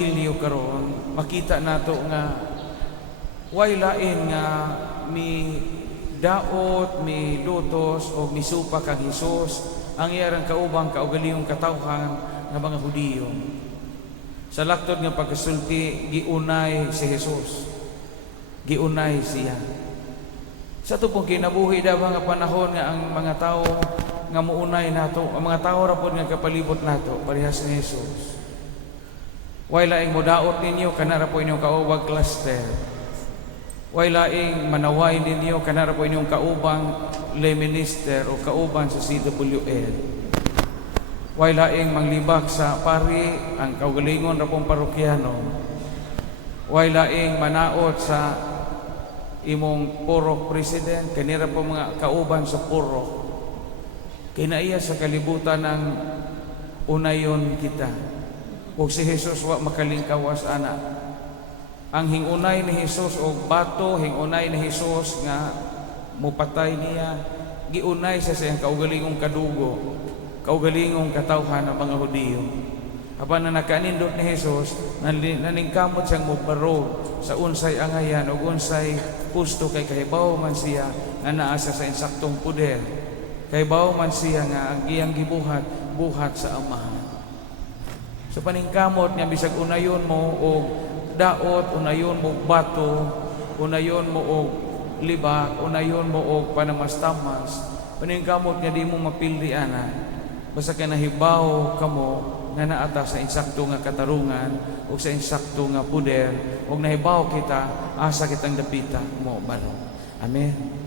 Iliyo karon makita nato nga way lain nga mi daot, mi lutos o misupa kang Hesus ang iyang kaubang kaugalingong katawhan nga mga Hudiyo. Sa laktod nga pagkasulti giunay si Hesus, giunay siya. Sa tupong kinabuhi daw nga panahon nga ang mga tao nga muunay nato, ang mga tao ra pod nga kapalibot nato parehas ni Hesus. Way laing modaot ninyo kanara po inyong kaubang cluster. Way laing manaway ninyo kanara po inyong kaubang lay minister o kaubang sa CWL. Way laing manglibak sa pari ang kaugalingon ra pong parokyano. Way laing manaot sa imong purok president kanira po mga kauban sa purok. Kinaiya sa kalibutan ng unayon kita. Kung si Hesus wa makalingkawas ana. Ang hingunay ni Hesus og bato, hingunay ni Hesus nga mupatay niya, giunay sa siyang kaugalingong kadugo, kaugalingong katawhan ng mga Hudiyo. Apan na nakanindot ni Hesus, naningkamot siyang mubaro sa unsay angayan o unsay gusto kay kahibaw man siya nga naasa sa insaktong puder. Kahibaw man siya nga ang iyang gibuhat, buhat sa Amahan. So paningkamot niya bisag unayon mo og daot, unayon mo og bato, unayon mo og libak, unayon mo og panamastamas. Paningkamot niya di mo mapildi ana. Basta kay nahibaw kamo nga naata sa insakto nga katarungan o sa insakto nga puder og nahibaw kita asa kitang dapita mo baro. Amen.